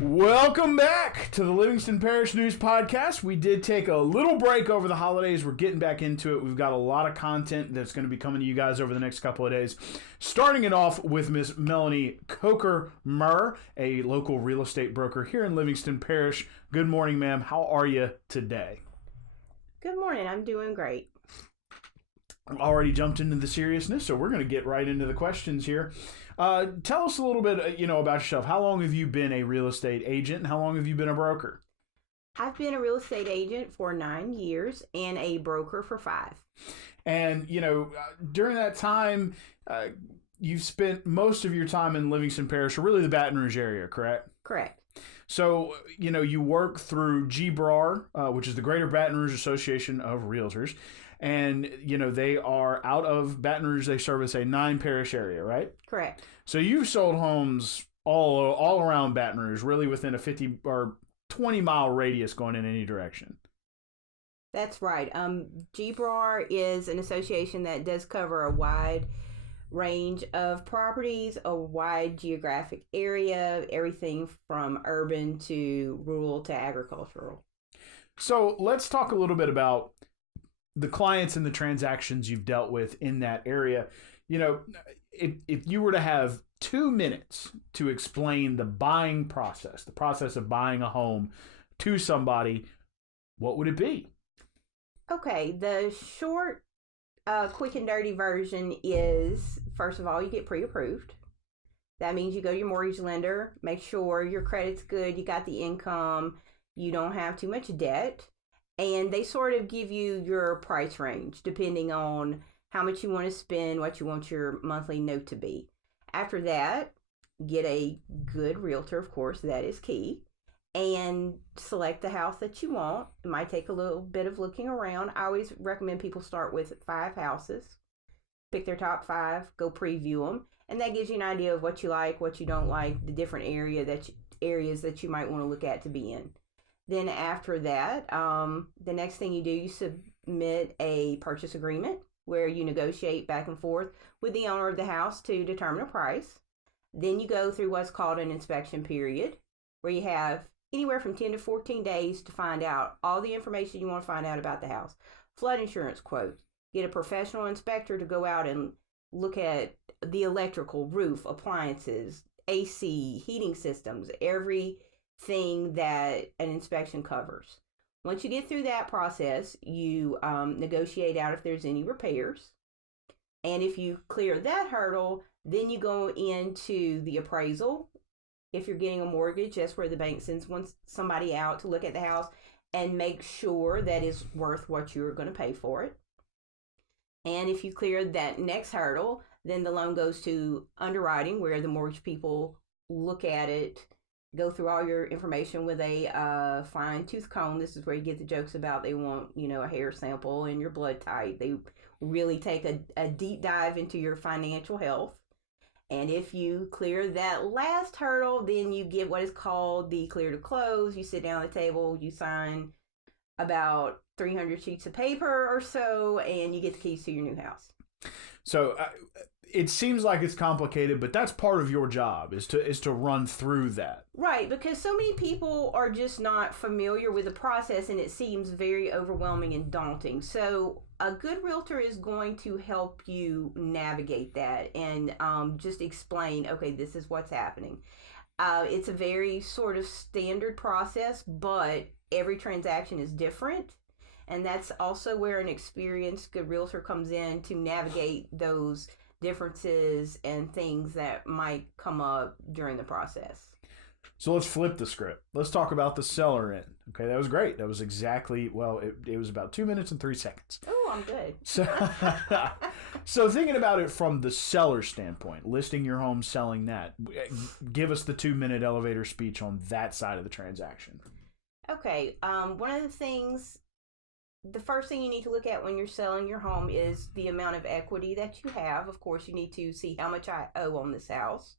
Welcome back to the Livingston Parish News Podcast. We did take a little break over the holidays. We're getting back into it. We've got a lot of content that's going to be coming to you guys over the next couple of days. Starting it off with Miss Melanie Coker Murr, a local real estate broker here in Livingston Parish. Good morning, ma'am. How are you today? Good morning. I'm doing great. Already jumped into the seriousness, so we're going to get right into the questions here. Tell us a little bit, about yourself. How long have you been a real estate agent, and how long have you been a broker? I've been a real estate agent for 9 years and a broker for 5. And, during that time, you've spent most of your time in Livingston Parish, or really the Baton Rouge area, correct? Correct. So, you work through GBRAR, which is the Greater Baton Rouge Association of Realtors. And, they are out of Baton Rouge. They service a 9-parish area, right? Correct. So you've sold homes all around Baton Rouge, really within a 50 or 20-mile radius going in any direction. That's right. GBRAR is an association that does cover a wide range of properties, a wide geographic area, everything from urban to rural to agricultural. So let's talk a little bit about the clients and the transactions you've dealt with in that area. If you were to have 2 minutes to explain the buying process, the process of buying a home to somebody, what would it be? Okay, the short, quick and dirty version is, first of all, you get pre-approved. That means you go to your mortgage lender, make sure your credit's good, you got the income, you don't have too much debt, and they sort of give you your price range depending on how much you want to spend, what you want your monthly note to be. After that, get a good realtor, of course, that is key, and select the house that you want. It might take a little bit of looking around. I always recommend people start with 5 houses, pick their top 5, go preview them, and that gives you an idea of what you like, what you don't like, the different areas that you might want to look at to be in. Then after that, the next thing you do, you submit a purchase agreement where you negotiate back and forth with the owner of the house to determine a price. Then you go through what's called an inspection period, where you have anywhere from 10 to 14 days to find out all the information you want to find out about the house. Flood insurance quote. Get a professional inspector to go out and look at the electrical, roof, appliances, AC, heating systems, everything that an inspection covers. Once you get through that process, you negotiate out if there's any repairs. And if you clear that hurdle, then you go into the appraisal. If you're getting a mortgage, that's where the bank sends somebody out to look at the house and make sure that it's worth what you're going to pay for it. And if you clear that next hurdle, then the loan goes to underwriting, where the mortgage people look at it, go through all your information with a fine-tooth comb. This is where you get the jokes about they want, a hair sample and your blood type. They really take a deep dive into your financial health. And if you clear that last hurdle, then you get what is called the clear to close. You sit down at the table, you sign about 300 sheets of paper or so, and you get the keys to your new house. So it seems like it's complicated, but that's part of your job is to run through that. Right, because so many people are just not familiar with the process, and it seems very overwhelming and daunting. So a good realtor is going to help you navigate that and just explain, okay, this is what's happening. It's a very sort of standard process, but every transaction is different. And that's also where an experienced good realtor comes in to navigate those differences and things that might come up during the process. So let's flip the script. Let's talk about the seller end. Okay, that was great. That was exactly, it was about 2 minutes and 3 seconds. Oh, I'm good. So thinking about it from the seller standpoint, listing your home, selling that, give us the 2-minute elevator speech on that side of the transaction. Okay, one of the things, the first thing you need to look at when you're selling your home is the amount of equity that you have. Of course, you need to see how much I owe on this house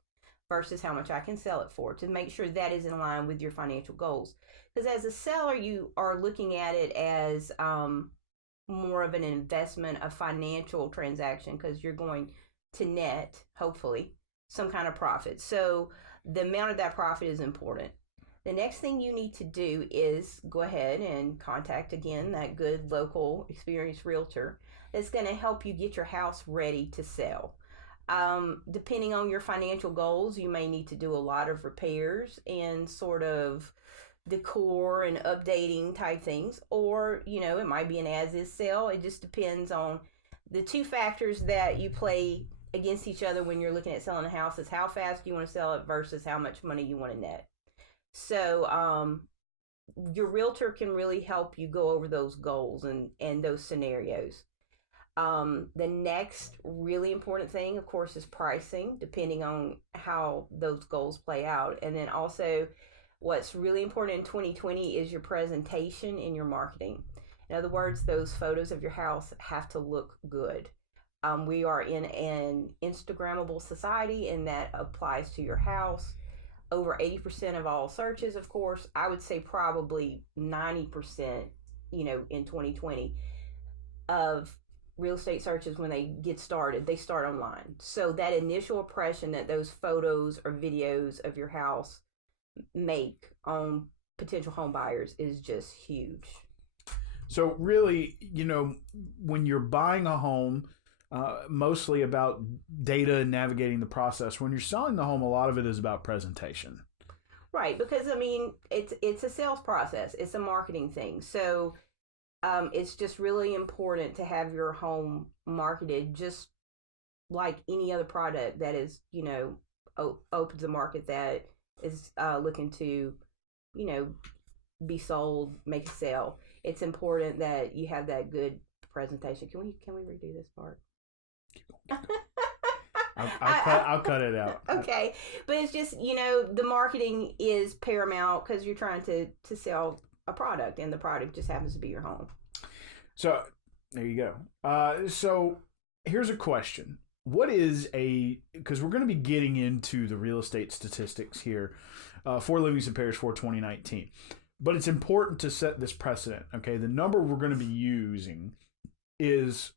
versus how much I can sell it for to make sure that is in line with your financial goals. Because as a seller, you are looking at it as more of an investment, a financial transaction, because you're going to net, hopefully, some kind of profit. So the amount of that profit is important. The next thing you need to do is go ahead and contact again that good local experienced realtor that's going to help you get your house ready to sell. Depending on your financial goals, you may need to do a lot of repairs and sort of decor and updating type things, or it might be an as-is sale. It just depends on the two factors that you play against each other when you're looking at selling a house is how fast you want to sell it versus how much money you want to net. So your realtor can really help you go over those goals and those scenarios. The next really important thing, of course, is pricing, depending on how those goals play out. And then also what's really important in 2020 is your presentation and your marketing. In other words, those photos of your house have to look good. We are in an Instagrammable society, and that applies to your house. Over 80% of all searches, of course, I would say probably 90%, in 2020 of real estate searches, when they get started, they start online. So that initial impression that those photos or videos of your house make on potential home buyers is just huge. So really, when you're buying a home, mostly about data and navigating the process. When you're selling the home, a lot of it is about presentation. Right, because it's a sales process. It's a marketing thing. So it's just really important to have your home marketed just like any other product that is, opens the market that is looking to, be sold, make a sale. It's important that you have that good presentation. Can we redo this part? I'll cut it out. Okay, but it's just the marketing is paramount because you're trying to sell a product, and the product just happens to be your home. So there you go. So here's a question: because we're going to be getting into the real estate statistics here for Livingston Parish for 2019, but it's important to set this precedent. Okay, the number we're going to be using is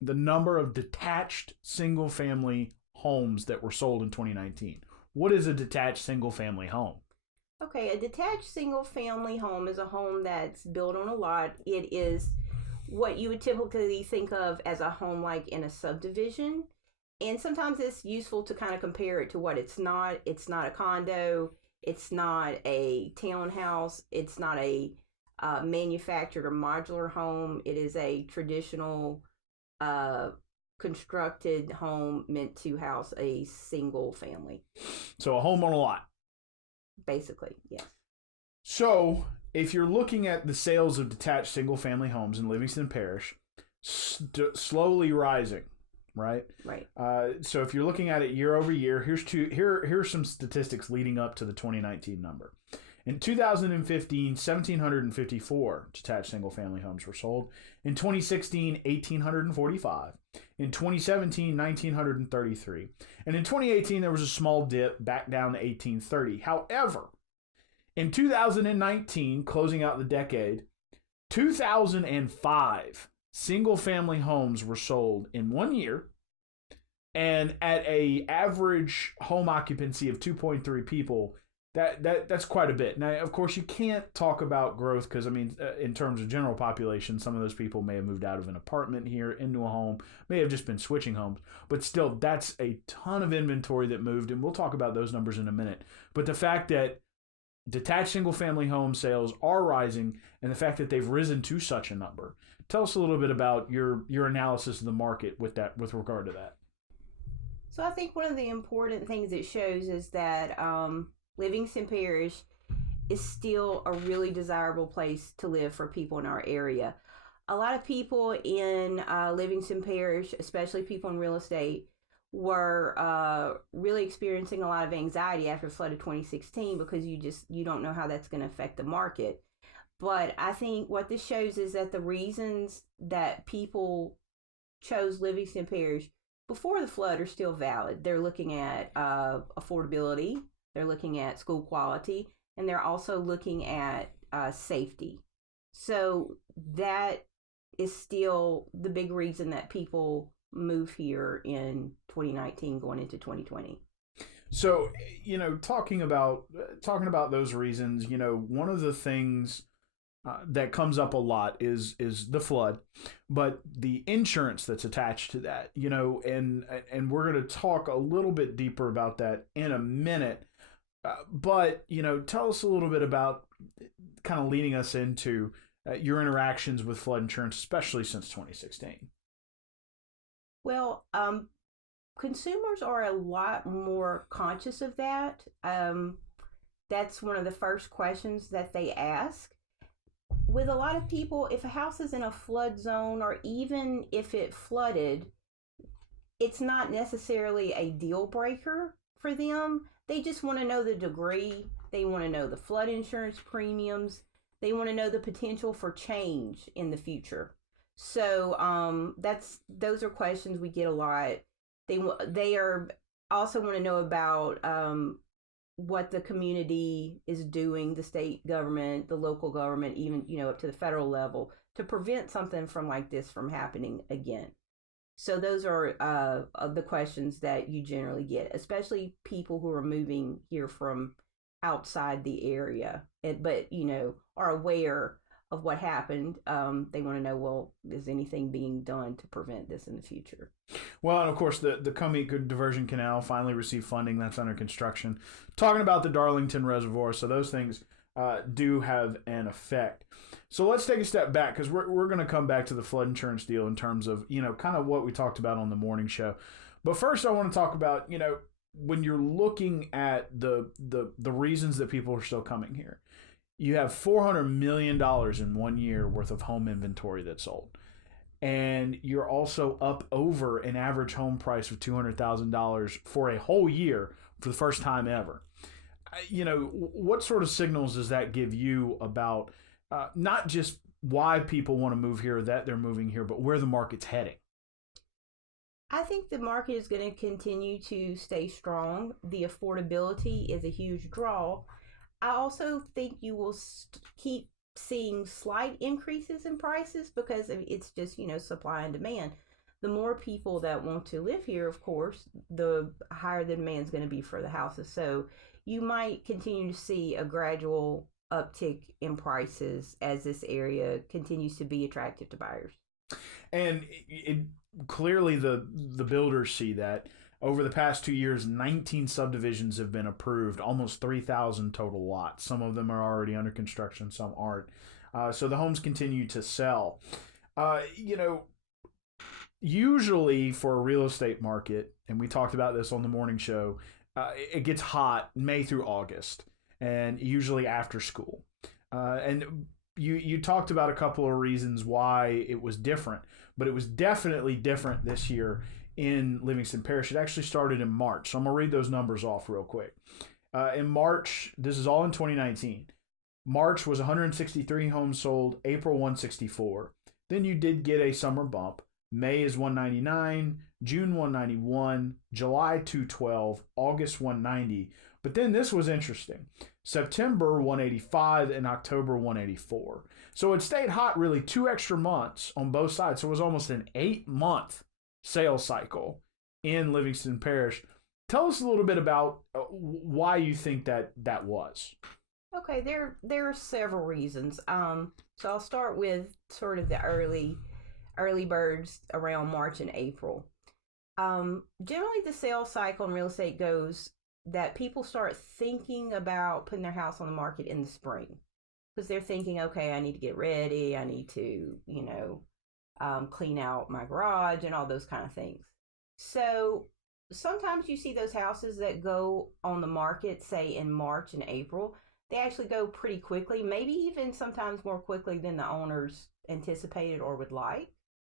the number of detached single-family homes that were sold in 2019. What is a detached single-family home? Okay, a detached single-family home is a home that's built on a lot. It is what you would typically think of as a home like in a subdivision. And sometimes it's useful to kind of compare it to what it's not. It's not a condo. It's not a townhouse. It's not a manufactured or modular home. It is a traditional constructed home meant to house a single family. So a home on a lot. Basically, yes. So if you're looking at the sales of detached single family homes in Livingston Parish, slowly rising, right? Right. So if you're looking at it year over year, here's some statistics leading up to the 2019 number. In 2015, 1,754 detached single-family homes were sold. In 2016, 1,845. In 2017, 1,933. And in 2018, there was a small dip back down to 1,830. However, in 2019, closing out the decade, 2,005 single-family homes were sold in 1 year, and at a average home occupancy of 2.3 people. That's quite a bit. Now, of course, you can't talk about growth because, in terms of general population, some of those people may have moved out of an apartment here into a home, may have just been switching homes. But still, that's a ton of inventory that moved, and we'll talk about those numbers in a minute. But the fact that detached single-family home sales are rising, and the fact that they've risen to such a number, tell us a little bit about your analysis of the market with regard to that. So I think one of the important things it shows is that Livingston Parish is still a really desirable place to live for people in our area. A lot of people in Livingston Parish, especially people in real estate, were really experiencing a lot of anxiety after the flood of 2016 because you don't know how that's going to affect the market. But I think what this shows is that the reasons that people chose Livingston Parish before the flood are still valid. They're looking at affordability. They're looking at school quality, and they're also looking at safety. So that is still the big reason that people move here in 2019 going into 2020. So, talking about those reasons, one of the things that comes up a lot is the flood, but the insurance that's attached to that, and we're going to talk a little bit deeper about that in a minute. But tell us a little bit about kind of leading us into your interactions with flood insurance, especially since 2016. Well, consumers are a lot more conscious of that. That's one of the first questions that they ask. With a lot of people, if a house is in a flood zone or even if it flooded, it's not necessarily a deal breaker for them. They just want to know the degree. They want to know the flood insurance premiums. They want to know the potential for change in the future. So those are questions we get a lot. They are also want to know about what the community is doing, the state government, the local government, even up to the federal level, to prevent something from like this from happening again. So those are the questions that you generally get, especially people who are moving here from outside the area, but are aware of what happened. They want to know, well, is anything being done to prevent this in the future? Well, and of course, the Comeco Diversion Canal finally received funding. That's under construction. Talking about the Darlington Reservoir, so those things do have an effect. So let's take a step back, because we're going to come back to the flood insurance deal in terms of, kind of what we talked about on the morning show. But first, I want to talk about, when you're looking at the reasons that people are still coming here. You have $400 million in 1 year worth of home inventory that's sold. And you're also up over an average home price of $200,000 for a whole year for the first time ever. What sort of signals does that give you about not just why people want to move here, that they're moving here, but where the market's heading? I think the market is going to continue to stay strong. The affordability is a huge draw. I also think you will keep seeing slight increases in prices because it's just, supply and demand. The more people that want to live here, of course, the higher the demand is going to be for the houses. So you might continue to see a gradual uptick in prices as this area continues to be attractive to buyers. And clearly the builders see that. Over the past 2 years, 19 subdivisions have been approved, almost 3,000 total lots. Some of them are already under construction, some aren't. So the homes continue to sell. Usually for a real estate market, and we talked about this on the morning show, it gets hot May through August, and usually after school. And you talked about a couple of reasons why it was different, but it was definitely different this year in Livingston Parish. It actually started in March. So I'm going to read those numbers off real quick. In March, this is all in 2019. March was 163 homes sold, April 164. Then you did get a summer bump. May is 199, June 191, July 212, August 190. But then this was interesting. September 185 and October 184. So it stayed hot really 2 extra months on both sides. So it was almost an 8-month sales cycle in Livingston Parish. Tell us a little bit about why you think that was. Okay, there are several reasons. So I'll start with sort of the early birds around March and April. Generally, the sales cycle in real estate goes that people start thinking about putting their house on the market in the spring because they're thinking, okay, I need to get ready, I need to, clean out my garage and all those kind of things. So sometimes you see those houses that go on the market, say in March and April, they actually go pretty quickly, maybe even sometimes more quickly than the owners anticipated or would like.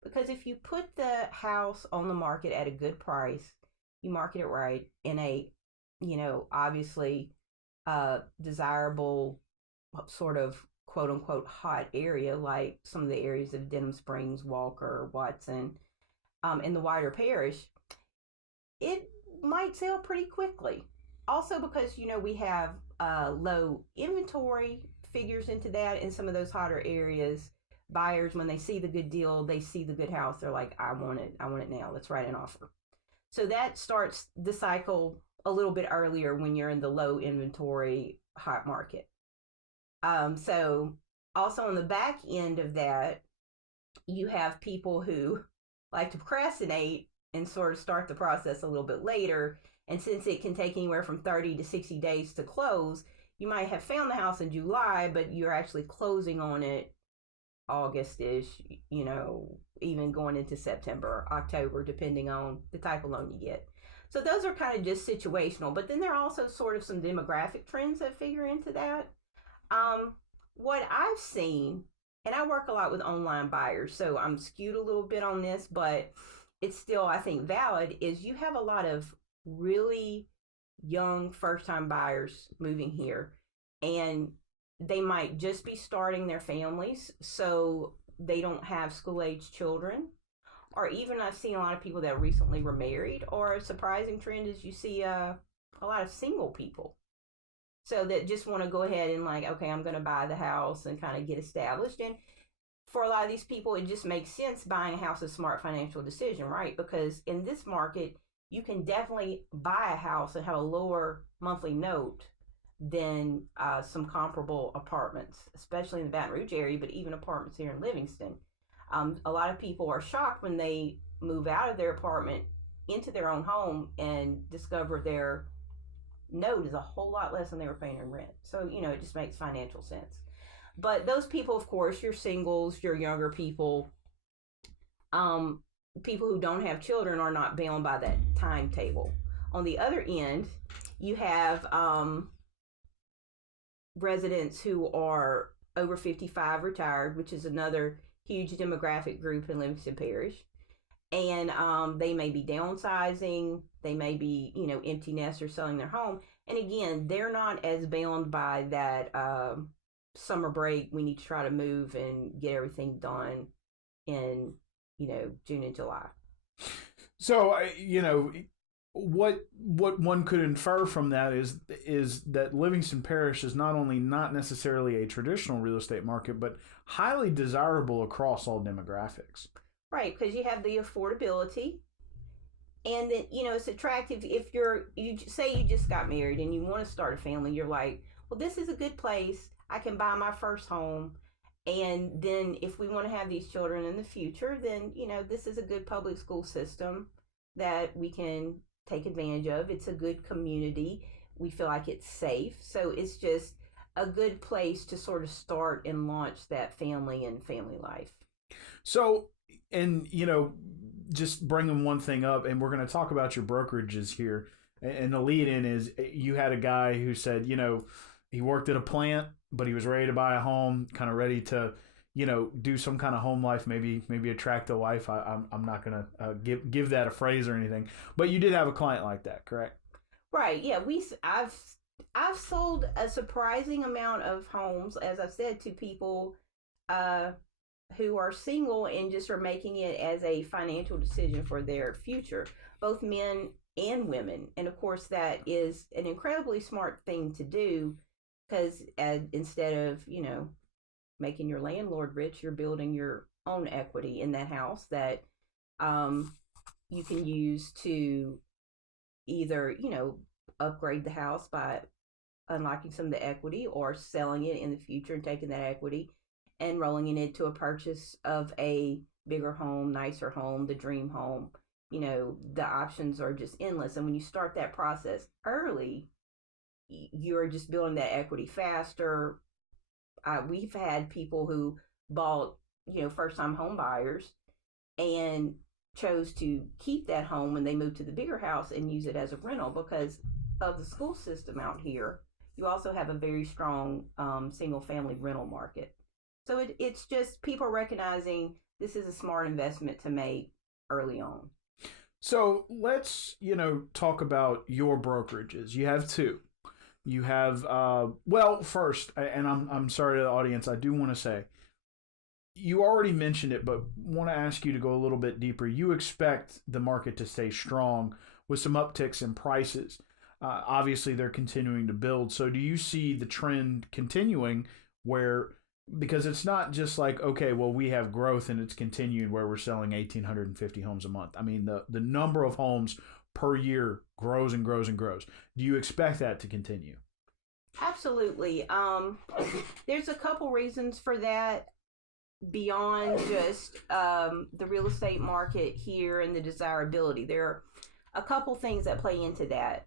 Because if you put the house on the market at a good price, you market it right in a, obviously desirable sort of quote unquote hot area, like some of the areas of Denham Springs, Walker, Watson, in the wider parish, it might sell pretty quickly. Also because, we have low inventory figures into that in some of those hotter areas. Buyers, when they see the good deal, they see the good house, they're like, I want it now, let's write an offer. So that starts the cycle a little bit earlier when you're in the low inventory hot market. So also on the back end of that, you have people who like to procrastinate and sort of start the process a little bit later. And since it can take anywhere from 30 to 60 days to close, you might have found the house in July, but you're actually closing on it August-ish, even going into September, October, depending on the type of loan you get. So those are kind of just situational, but then there are also sort of some demographic trends that figure into that. What I've seen, and I work a lot with online buyers, so I'm skewed a little bit on this, but it's still, I think, valid, is you have a lot of really young first-time buyers moving here, and they might just be starting their families, so they don't have school-age children. Or even I've seen a lot of people that recently were married, or a surprising trend is you see a lot of single people. So that just want to go ahead and like, okay, I'm going to buy the house and kind of get established. And for a lot of these people, it just makes sense. Buying a house is a smart financial decision, right? Because in this market, you can definitely buy a house and have a lower monthly note than some comparable apartments, especially in the Baton Rouge area, but even apartments here in Livingston. A lot of people are shocked when they move out of their apartment into their own home and discover their note is a whole lot less than they were paying in rent. So, it just makes financial sense. But those people, of course, your singles, your younger people, people who don't have children are not bound by that timetable. On the other end, you have residents who are over 55 retired, which is another huge demographic group in Livingston Parish. And they may be downsizing, they may be, empty nesters selling their home. And again, they're not as bound by that summer break. We need to try to move and get everything done in, June and July. So, what one could infer from that is that Livingston Parish is not only not necessarily a traditional real estate market, but highly desirable across all demographics. Right, because you have the affordability, and then it's attractive if you say you just got married and you want to start a family. You're like, well, this is a good place. I can buy my first home, and then if we want to have these children in the future, then this is a good public school system that we can take advantage of. It's a good community. We feel like it's safe, so it's just a good place to sort of start and launch that family and family life. So. And, just bringing one thing up, and we're going to talk about your brokerages here. And the lead in is you had a guy who said, he worked at a plant, but he was ready to buy a home, kind of ready to, do some kind of home life, maybe attract a wife. I'm not going to give that a phrase or anything. But you did have a client like that, correct? Right. Yeah. I've sold a surprising amount of homes, as I've said, to people who are single and just are making it as a financial decision for their future, both men and women. And of course, that is an incredibly smart thing to do, because instead of, making your landlord rich, you're building your own equity in that house that you can use to either, upgrade the house by unlocking some of the equity, or selling it in the future and taking that equity and rolling it into a purchase of a bigger home, nicer home, the dream home. The options are just endless. And when you start that process early, you're just building that equity faster. We've had people who bought, first-time home buyers and chose to keep that home when they moved to the bigger house and use it as a rental because of the school system out here. You also have a very strong single-family rental market. So it's just people recognizing this is a smart investment to make early on. So let's, talk about your brokerages. You have two. You have, first, and I'm sorry to the audience, I do want to say, you already mentioned it, but want to ask you to go a little bit deeper. You expect the market to stay strong with some upticks in prices. Obviously, they're continuing to build. So do you see the trend continuing because it's not just like, okay, well, we have growth and it's continued where we're selling 1,850 homes a month. I mean, the number of homes per year grows and grows and grows. Do you expect that to continue? Absolutely. There's a couple reasons for that beyond just the real estate market here and the desirability. There are a couple things that play into that.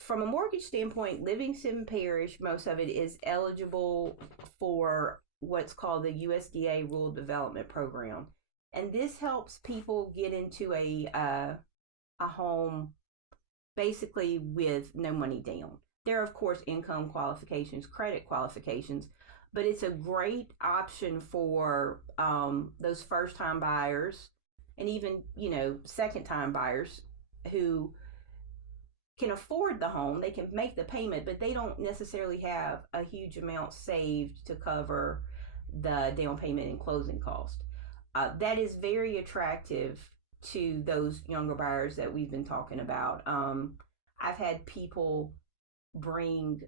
From a mortgage standpoint, Livingston Parish, most of it is eligible for what's called the USDA Rural Development Program. And this helps people get into a home basically with no money down. There are, of course, income qualifications, credit qualifications, but it's a great option for those first-time buyers and even, second-time buyers who can afford the home. They can make the payment, but they don't necessarily have a huge amount saved to cover the down payment and closing cost. That is very attractive to those younger buyers that we've been talking about. I've had people bring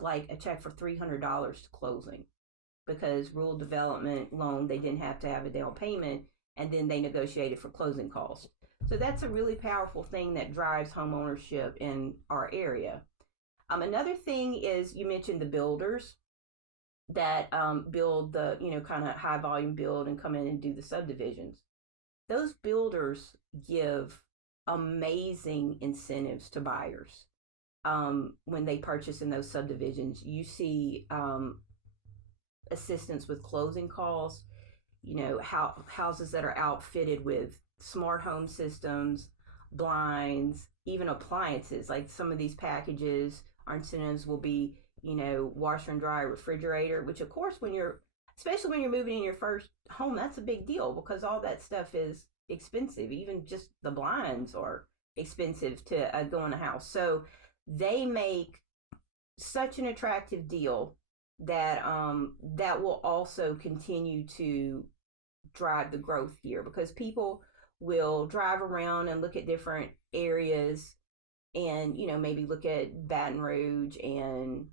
like a check for $300 to closing because rural development loan, they didn't have to have a down payment, and then they negotiated for closing costs. So that's a really powerful thing that drives home ownership in our area. Another thing is, you mentioned the builders that build the, kind of high volume build and come in and do the subdivisions. Those builders give amazing incentives to buyers. When they purchase in those subdivisions, you see assistance with closing costs, houses that are outfitted with smart home systems, blinds, even appliances. Like some of these packages, our incentives will be, washer and dryer, refrigerator, which of course especially when you're moving in your first home, that's a big deal because all that stuff is expensive. Even just the blinds are expensive to go in a house. So they make such an attractive deal that that will also continue to drive the growth here, because people will drive around and look at different areas and, maybe look at Baton Rouge and,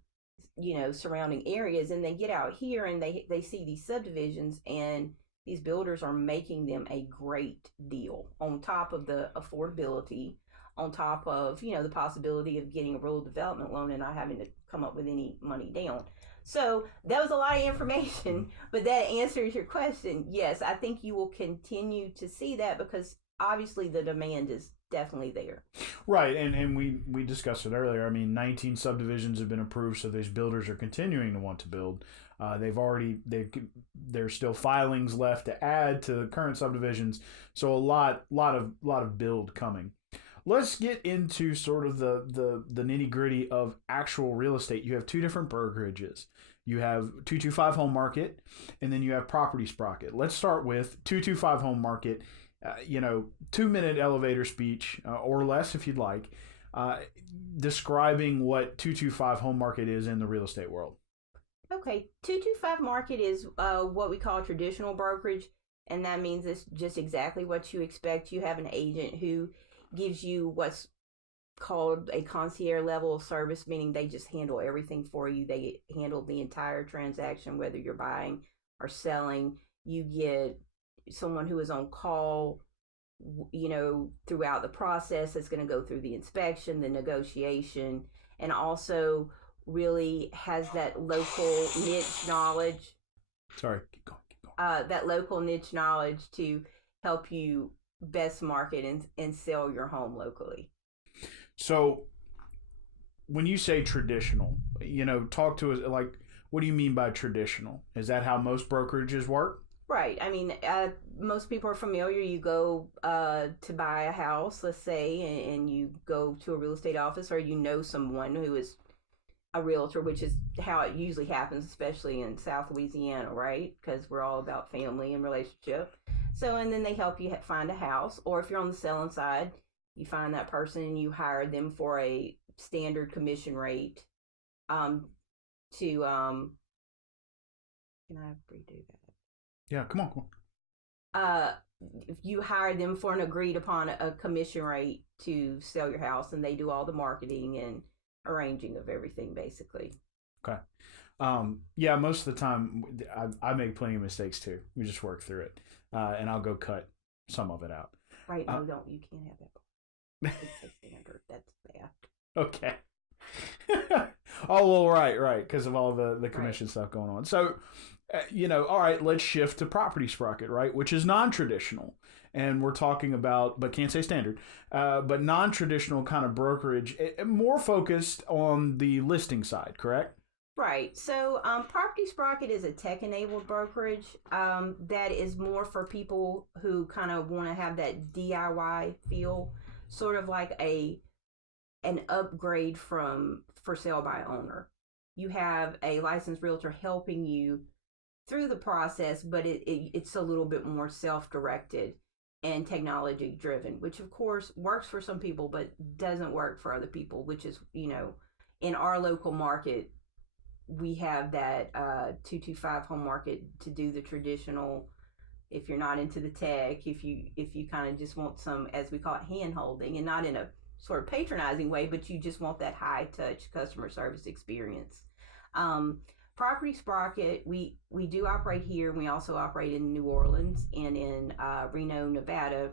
surrounding areas, and they get out here and they see these subdivisions, and these builders are making them a great deal on top of the affordability, on top of, the possibility of getting a rural development loan and not having to come up with any money down. So that was a lot of information, but that answers your question. Yes, I think you will continue to see that because obviously the demand is definitely there. Right, and we discussed it earlier. I mean, 19 subdivisions have been approved, so these builders are continuing to want to build. There's still filings left to add to the current subdivisions, so a lot of build coming. Let's get into sort of the nitty-gritty of actual real estate. You have two different brokerages. You have 225 Home Market, and then you have Property Sprocket. Let's start with 225 Home Market. 2-minute elevator speech, or less if you'd like, describing what 225 Home Market is in the real estate world. Okay, 225 Market is what we call traditional brokerage, and that means it's just exactly what you expect. You have an agent who gives you what's called a concierge level of service, meaning they just handle everything for you. They handle the entire transaction, whether you're buying or selling. You get someone who is on call, throughout the process. That's going to go through the inspection, the negotiation, and also really has that local niche knowledge. Sorry, keep going. That local niche knowledge to help you best market and sell your home locally. So when you say traditional, talk to us, like, what do you mean by traditional? Is that how most brokerages work? Right. I mean, most people are familiar. You go to buy a house, let's say, and you go to a real estate office, or someone who is a realtor, which is how it usually happens, especially in South Louisiana, right? Because we're all about family and relationship. So, and then they help you find a house, or if you're on the selling side, you find that person and you hire them for a standard commission rate. Can I redo that? Yeah, come on. If you hire them for an agreed upon a commission rate to sell your house, and they do all the marketing and arranging of everything, basically. Okay. Yeah, most of the time I make plenty of mistakes too. We just work through it, and I'll go cut some of it out. Right, no, don't. You can't have that. It's a standard. That's bad. Okay. Oh, well, right, because of all the commission stuff going on. So, all right, let's shift to Property Sprocket, right, which is non-traditional. And we're talking about, but can't say standard, but non-traditional kind of brokerage, more focused on the listing side, correct? Right. So, Property Sprocket is a tech-enabled brokerage that is more for people who kind of want to have that DIY feel, sort of like an upgrade from for sale by owner. You have a licensed realtor helping you through the process, but it's a little bit more self-directed and technology driven, which of course works for some people, but doesn't work for other people, which is, in our local market, we have that 225 home market to do the traditional. If you're not into the tech, if you kind of just want some, as we call it, hand holding, and not in a sort of patronizing way, but you just want that high touch customer service experience. Property Sprocket, we do operate here. We also operate in New Orleans and in Reno, Nevada,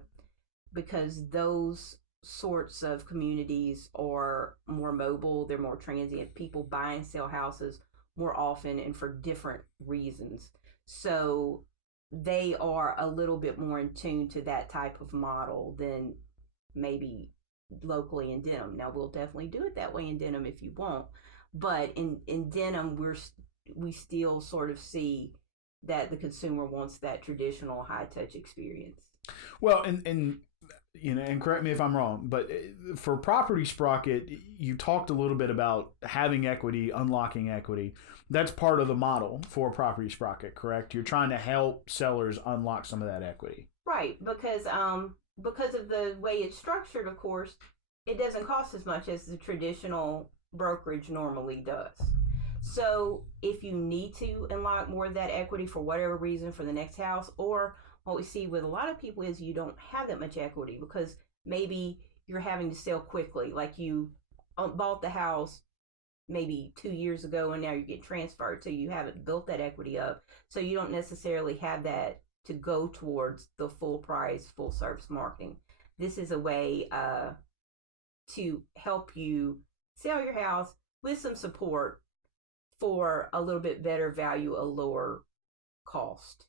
because those sorts of communities are more mobile. They're more transient. People buy and sell houses more often and for different reasons. So they are a little bit more in tune to that type of model than maybe locally in Denham. Now, we'll definitely do it that way in Denham if you want, but in Denham, we still sort of see that the consumer wants that traditional high touch experience. Well, and correct me if I'm wrong, but for Property Sprocket, you talked a little bit about having equity, unlocking equity. That's part of the model for Property Sprocket, correct? You're trying to help sellers unlock some of that equity. Right, because of the way it's structured, of course, it doesn't cost as much as the traditional brokerage normally does. So if you need to unlock more of that equity for whatever reason for the next house, or what we see with a lot of people is you don't have that much equity because maybe you're having to sell quickly, like you bought the house maybe 2 years ago and now you get transferred, so you haven't built that equity up, so you don't necessarily have that to go towards the full price, full service marketing. This is a way to help you sell your house with some support for a little bit better value, a lower cost.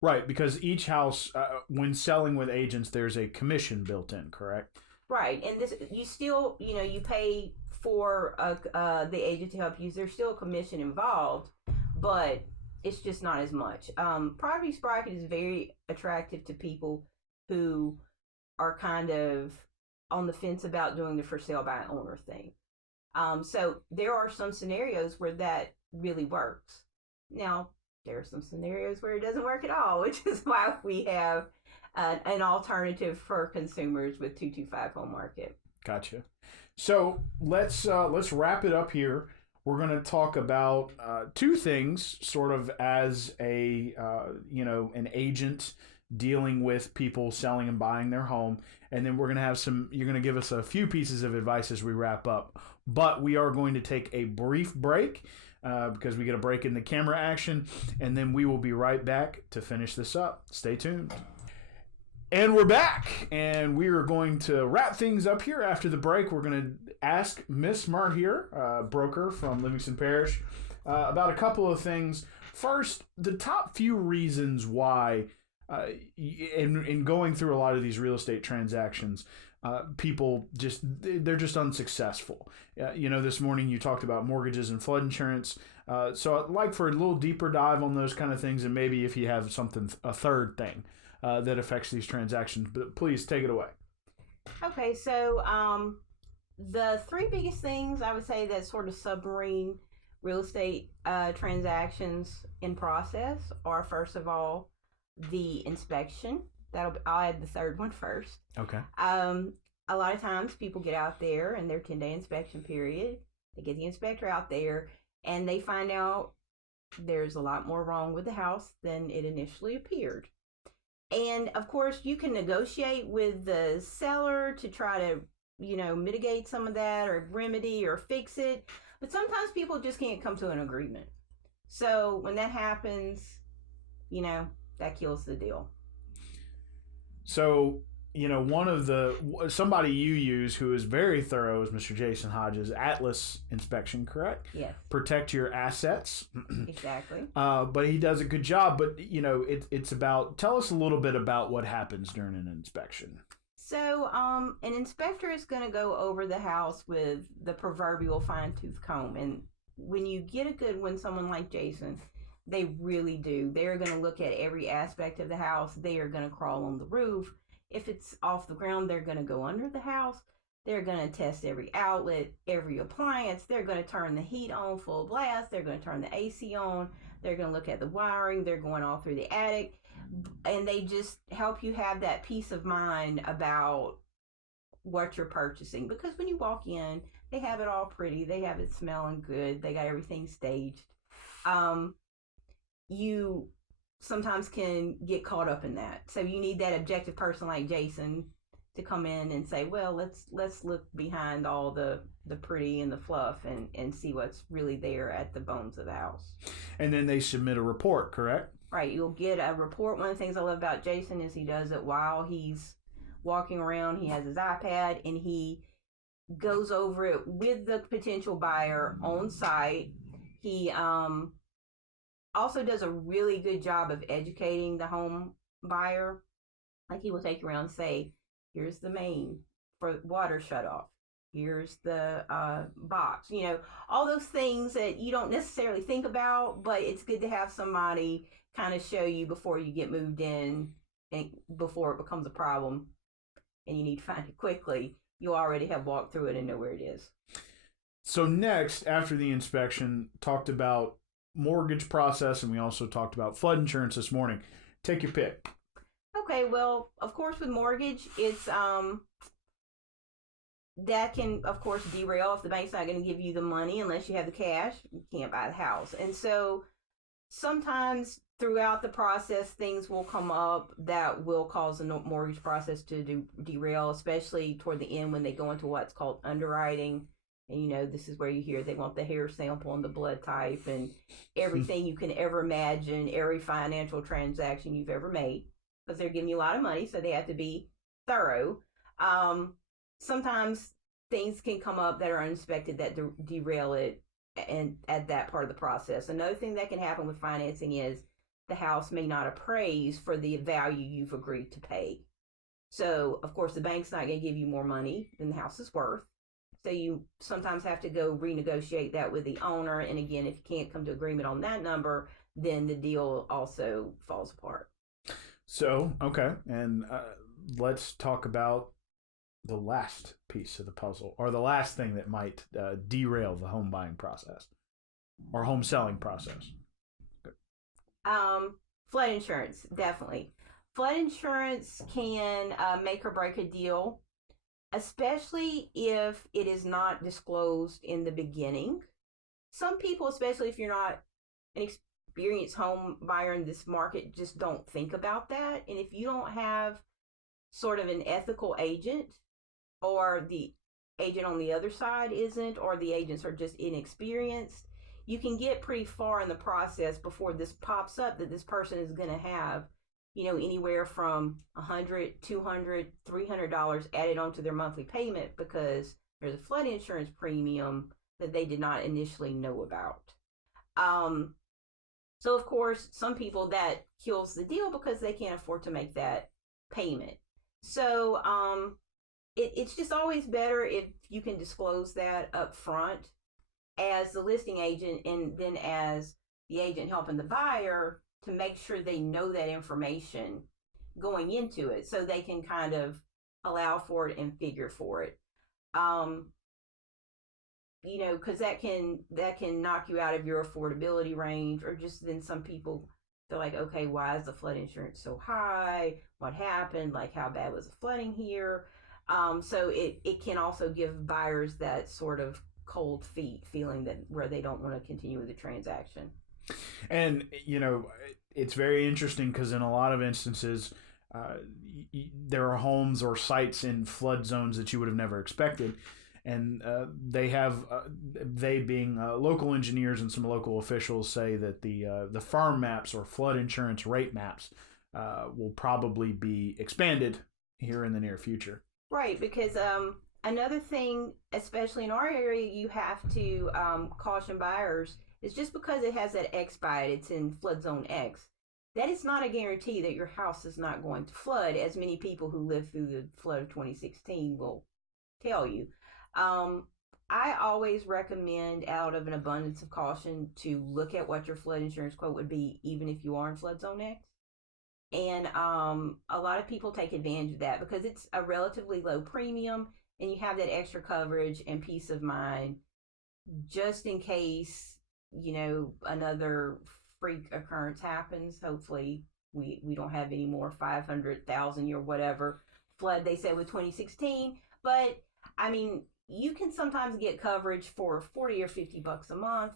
Right, because each house, when selling with agents, there's a commission built in, correct? Right, and this you still, you pay for the agent to help you. There's still a commission involved, but it's just not as much. Property Sprocket is very attractive to people who are kind of on the fence about doing the for sale by owner thing. So there are some scenarios where that really works. Now, there are some scenarios where it doesn't work at all, which is why we have an alternative for consumers with 225 home market. Gotcha. So let's wrap it up here. We're going to talk about two things, sort of as a an agent dealing with people selling and buying their home, and then we're going to have you're going to give us a few pieces of advice as we wrap up. But we are going to take a brief break because we get a break in the camera action, and then we will be right back to finish this up. Stay tuned. And we're back, and we are going to wrap things up here after the break. We're going to ask Miss Murr here, broker from Livingston Parish, about a couple of things. First, the top few reasons why, in going through a lot of these real estate transactions, people they're just unsuccessful. This morning you talked about mortgages and flood insurance. So I'd like for a little deeper dive on those kind of things, and maybe if you have a third thing that affects these transactions. But please take it away. Okay, so the three biggest things I would say that sort of submarine real estate transactions in process are, first of all, the inspection. I'll add the third one first. Okay. A lot of times people get out there in their 10-day inspection period. They get the inspector out there and they find out there's a lot more wrong with the house than it initially appeared. And of course, you can negotiate with the seller to try to, mitigate some of that or remedy or fix it. But sometimes people just can't come to an agreement. So when that happens, that kills the deal. So one of somebody you use who is very thorough is Mr. Jason Hodges. Atlas inspection, correct? Yes. Protect your assets. Exactly. But he does a good job. But it's about. Tell us a little bit about what happens during an inspection. So, an inspector is going to go over the house with the proverbial fine-tooth comb, and when you get a good one, someone like Jason, they really do. They're going to look at every aspect of the house. They are going to crawl on the roof. If it's off the ground, they're going to go under the house. They're going to test every outlet, every appliance. They're going to turn the heat on full blast. They're going to turn the AC on. They're going to look at the wiring. They're going all through the attic. And they just help you have that peace of mind about what you're purchasing. Because when you walk in, they have it all pretty. They have it smelling good. They got everything staged. You sometimes can get caught up in that. So you need that objective person like Jason to come in and say, well, let's look behind all the pretty and the fluff and see what's really there at the bones of the house. And then they submit a report, correct? Right. You'll get a report. One of the things I love about Jason is he does it while he's walking around. He has his iPad and he goes over it with the potential buyer on site. He also does a really good job of educating the home buyer. Like he will take you around and say, here's the main for water shut off. Here's the box. All those things that you don't necessarily think about, but it's good to have somebody kind of show you before you get moved in and before it becomes a problem and you need to find it quickly. You already have walked through it and know where it is. So next, after the inspection, talked about mortgage process, and we also talked about flood insurance this morning. Take your pick. Okay, well, of course, with mortgage, it's that can, of course, derail. If the bank's not going to give you the money unless you have the cash, you can't buy the house. And so sometimes throughout the process, things will come up that will cause the mortgage process to derail, especially toward the end when they go into what's called underwriting. And, this is where you hear they want the hair sample and the blood type and everything you can ever imagine, every financial transaction you've ever made, because they're giving you a lot of money, so they have to be thorough. Sometimes things can come up that are unexpected that derail it and at that part of the process. Another thing that can happen with financing is the house may not appraise for the value you've agreed to pay. So, of course, the bank's not going to give you more money than the house is worth. So you sometimes have to go renegotiate that with the owner. And again, if you can't come to agreement on that number, then the deal also falls apart. So, okay. And let's talk about the last piece of the puzzle, or the last thing that might derail the home buying process or home selling process. Flood insurance, definitely. Flood insurance can make or break a deal, especially if it is not disclosed in the beginning. Some people, especially if you're not an experienced home buyer in this market, just don't think about that. And if you don't have sort of an ethical agent, or the agent on the other side isn't, or the agents are just inexperienced, you can get pretty far in the process before this pops up that this person is going to have anywhere from $100, $200, $300 added onto their monthly payment because there's a flood insurance premium that they did not initially know about. So, of course, some people that kills the deal because they can't afford to make that payment. So, it's just always better if you can disclose that up front as the listing agent and then as the agent helping the buyer to make sure they know that information going into it so they can kind of allow for it and figure for it. Because that can knock you out of your affordability range, or just then some people feel like, okay, why is the flood insurance so high? What happened? Like, how bad was the flooding here? So it can also give buyers that sort of cold feet feeling that where they don't want to continue with the transaction. And, it's very interesting because in a lot of instances, there are homes or sites in flood zones that you would have never expected. And they being local engineers and some local officials say that the farm maps or flood insurance rate maps will probably be expanded here in the near future. Right, because another thing, especially in our area, you have to caution buyers is just because it has that X by it, it's in flood zone X. That is not a guarantee that your house is not going to flood, as many people who lived through the flood of 2016 will tell you. I always recommend, out of an abundance of caution, to look at what your flood insurance quote would be, even if you are in flood zone X. And a lot of people take advantage of that because it's a relatively low premium and you have that extra coverage and peace of mind just in case, another freak occurrence happens. Hopefully we don't have any more 500,000 or whatever flood they said with 2016. But I mean, you can sometimes get coverage for $40 or $50 a month.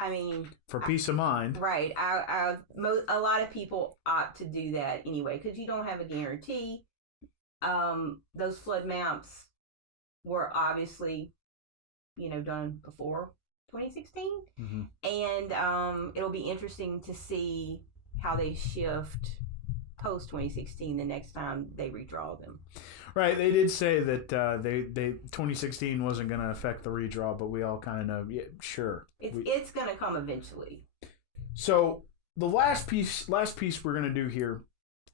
I mean, for peace of mind, right? A lot of people opt to do that anyway because you don't have a guarantee. Those flood maps were obviously, done before 2016, and it'll be interesting to see how they shift post 2016 the next time they redraw them. Right, they did say that they 2016 wasn't going to affect the redraw, but we all kind of know, yeah, sure, it's going to come eventually. So the last piece we're going to do here,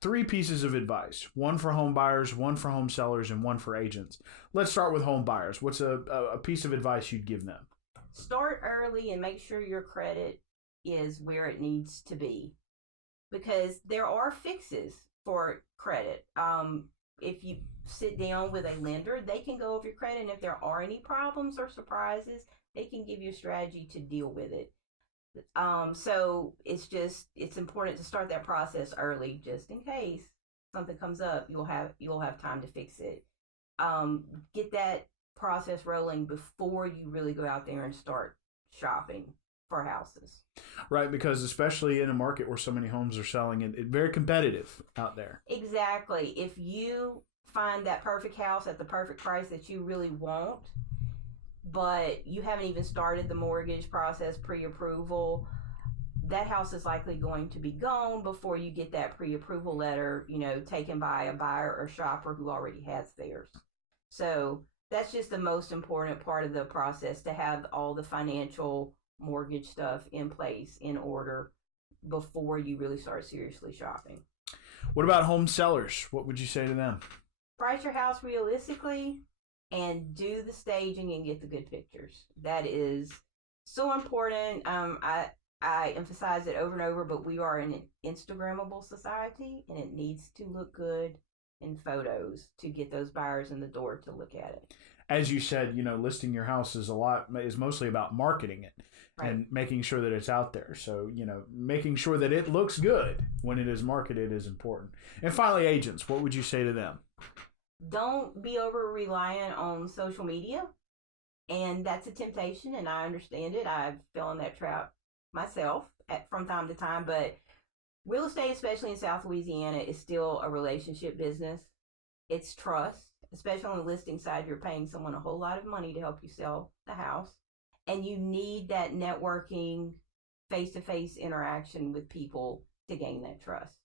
3 pieces of advice: one for home buyers, one for home sellers, and one for agents. Let's start with home buyers. What's a piece of advice you'd give them? Start early and make sure your credit is where it needs to be, because there are fixes for credit. If you sit down with a lender, they can go over your credit, and if there are any problems or surprises, they can give you a strategy to deal with it. So it's important to start that process early, just in case something comes up, you'll have time to fix it. Get that process rolling before you really go out there and start shopping for houses. Right, because especially in a market where so many homes are selling, it's very competitive out there. Exactly. If you find that perfect house at the perfect price that you really want, but you haven't even started the mortgage process pre-approval, that house is likely going to be gone before you get that pre-approval letter, taken by a buyer or shopper who already has theirs. So that's just the most important part of the process, to have all the financial mortgage stuff in place, in order, before you really start seriously shopping. What about home sellers? What would you say to them? Price your house realistically and do the staging and get the good pictures. That is so important. I emphasize it over and over, but we are an Instagrammable society, and it needs to look good in photos to get those buyers in the door to look at it. As you said, listing your house is mostly about marketing it. Right. And making sure that it's out there. So, making sure that it looks good when it is marketed is important. And finally, agents, what would you say to them? Don't be over reliant on social media. And that's a temptation, and I understand it. I've fell in that trap myself from time to time. But real estate, especially in South Louisiana, is still a relationship business. It's trust. Especially on the listing side, you're paying someone a whole lot of money to help you sell the house. And you need that networking, face-to-face interaction with people to gain that trust.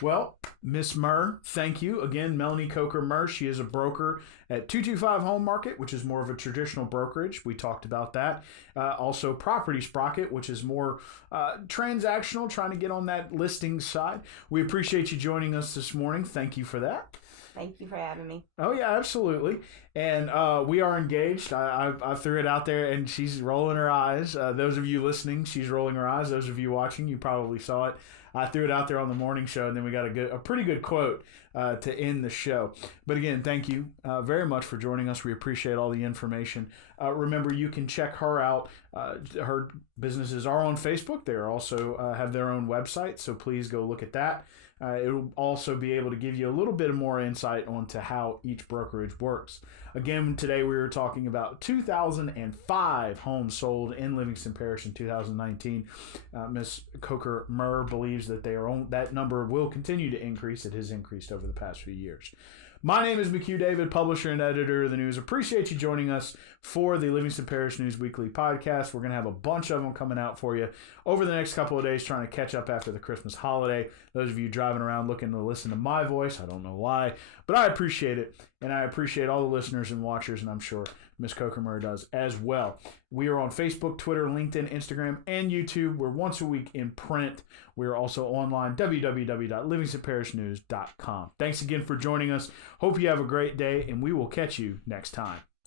Well, Miss Murr, thank you. Again, Melanie Coker Murr. She is a broker at 225 Home Market, which is more of a traditional brokerage. We talked about that. Also, Property Sprocket, which is more transactional, trying to get on that listing side. We appreciate you joining us this morning. Thank you for that. Thank you for having me. Oh, yeah, absolutely. And we are engaged. I threw it out there, and she's rolling her eyes. Those of you listening, she's rolling her eyes. Those of you watching, you probably saw it. I threw it out there on the morning show, and then we got a pretty good quote to end the show. But again, thank you very much for joining us. We appreciate all the information. Remember, you can check her out. Her businesses are on Facebook. They also have their own website, so please go look at that. It will also be able to give you a little bit more insight onto how each brokerage works. Again, today we were talking about 2,005 homes sold in Livingston Parish in 2019. Ms. Coker Murr believes that that number will continue to increase. It has increased over the past few years. My name is McHugh David, publisher and editor of the news. Appreciate you joining us for the Livingston Parish News Weekly podcast. We're going to have a bunch of them coming out for you over the next couple of days, trying to catch up after the Christmas holiday. Those of you driving around looking to listen to my voice, I don't know why, but I appreciate it. And I appreciate all the listeners and watchers, and I'm sure Miss Coker Murr does as well. We are on Facebook, Twitter, LinkedIn, Instagram, and YouTube. We're once a week in print. We are also online, www.livingstonparishnews.com. Thanks again for joining us. Hope you have a great day, and we will catch you next time.